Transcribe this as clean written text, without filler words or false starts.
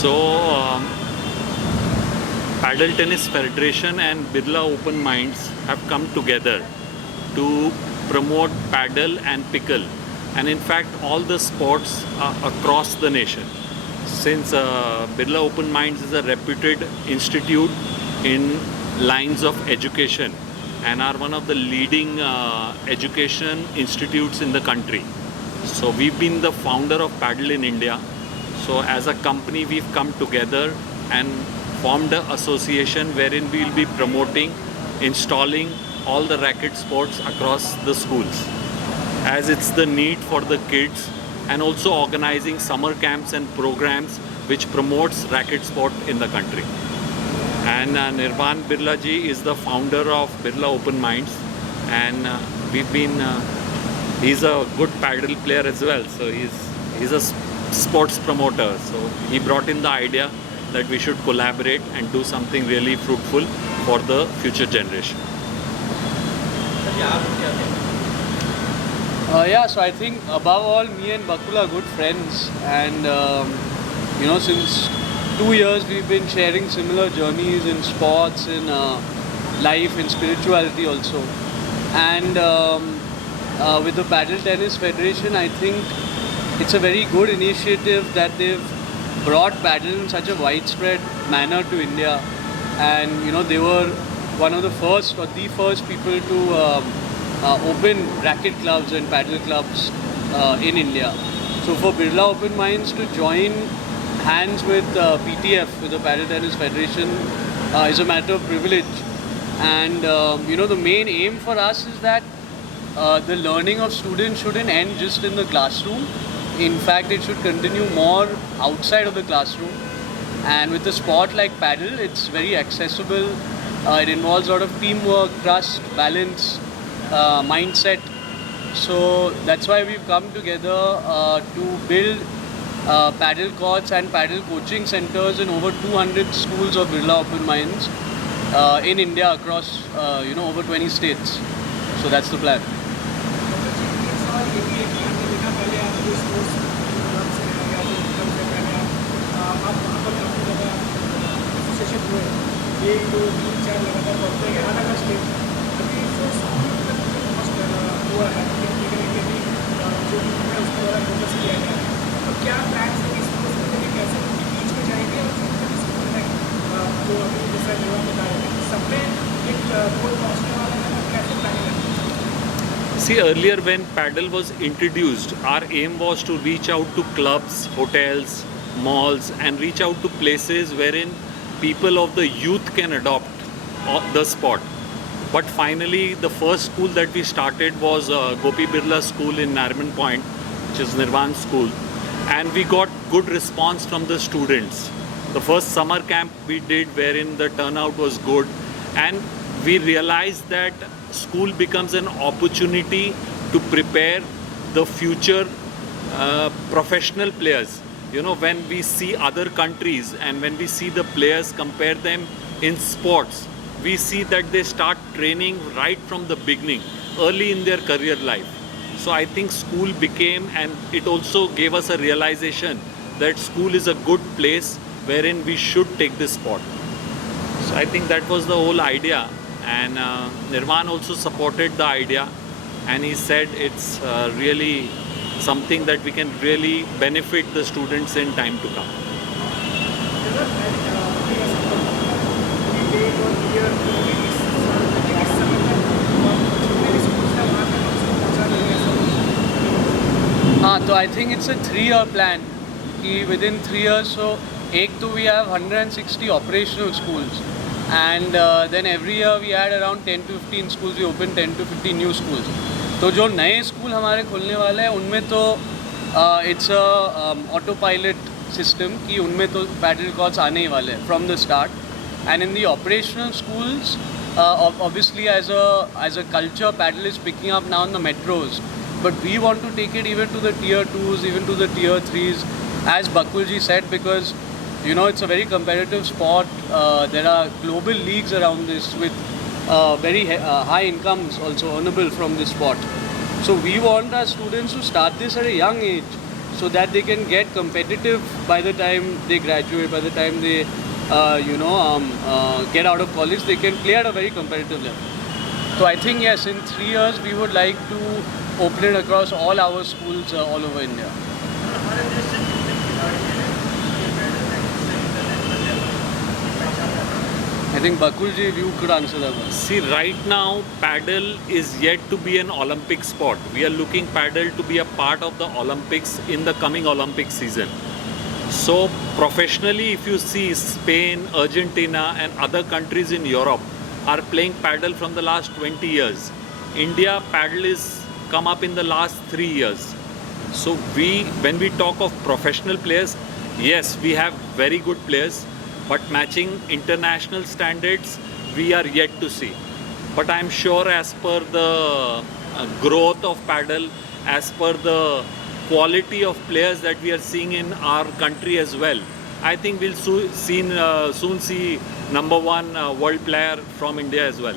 So, Padel Tennis Federation and Birla Open Minds have come together to promote paddle and pickle, and in fact all the sports across the nation. Since Birla Open Minds is a reputed institute in lines of education and are one of the leading education institutes in the country. So we've been the founder of Padel in India. So as a company we've come together and formed an association wherein we will be promoting, installing all the racket sports across the schools, as it's the need for the kids, and also organizing summer camps and programs which promotes racket sport in the country. And Nirvan Birla ji is the founder of Birla Open Minds, and he's a good paddle player as well, so he's a sports promoter. So he brought in the idea that we should collaborate and do something really fruitful for the future generation. So I think above all, me and Bakul are good friends, and since 2 years we've been sharing similar journeys in sports, in life, in spirituality also. And with the Padel Tennis Federation, I think it's a very good initiative that they've brought paddle in such a widespread manner to India, and they were one of the first or the first people to open racket clubs and paddle clubs in India. So for Birla Open Minds to join hands with PTF, with the Padel Tennis Federation, is a matter of privilege. And the main aim for us is that the learning of students shouldn't end just in the classroom. In fact, it should continue more outside of the classroom. And with a sport like paddle, it's very accessible. It involves a lot of teamwork, trust, balance, mindset. So that's why we've come together to build paddle courts and paddle coaching centers in over 200 schools of Birla Open Minds in India across over 20 states. So that's the plan. See, earlier when paddle was introduced, our aim was to reach out to clubs, hotels, malls, and reach out to places wherein people of the youth can adopt the sport. But finally, the first school that we started was Gopi Birla School in Nariman Point, which is Nirvan School, and we got good response from the students. The first summer camp we did, wherein the turnout was good, and we realized that school becomes an opportunity to prepare the future professional players. When we see other countries and when we see the players, compare them in sports, we see that they start training right from the beginning, early in their career life. So I think school became, and it also gave us a realization that school is a good place wherein we should take this sport. So I think that was the whole idea, and Nirvan also supported the idea, and he said it's really something that we can really benefit the students in time to come. So I think it's a 3-year plan. Within 3 years, so we have 160 operational schools, and then every year we add around 10 to 15 schools. We open 10 to 15 new schools. तो जो नए school हमारे खुलने वाले हैं उनमें तो it's auto pilot system कि उनमें तो पैडल कोर्ट्स आने ही वाले हैं from the start. And in the operational schools obviously as a culture, paddle is picking up now in the metros, but we want to take it even to the tier 2s, even to the tier 3s, as Bakulji said, because it's a very competitive sport. There are global leagues around this with very high incomes also earnable from this sport. So we want our students to start this at a young age, so that they can get competitive by the time they graduate, by the time they get out of college, they can play at a very competitive level. So I think yes, in 3 years we would like to open it across all our schools all over India. I think Bakulji, if you could answer that one. See, right now, Padel is yet to be an Olympic sport. We are looking Padel to be a part of the Olympics in the coming Olympic season. So, professionally, if you see Spain, Argentina, and other countries in Europe are playing Padel from the last 20 years. India, Padel is come up in the last 3 years. So, when we talk of professional players, yes, we have very good players. But matching international standards, we are yet to see. But I'm sure as per the growth of Padel, as per the quality of players that we are seeing in our country as well, I think we'll soon see number one world player from India as well.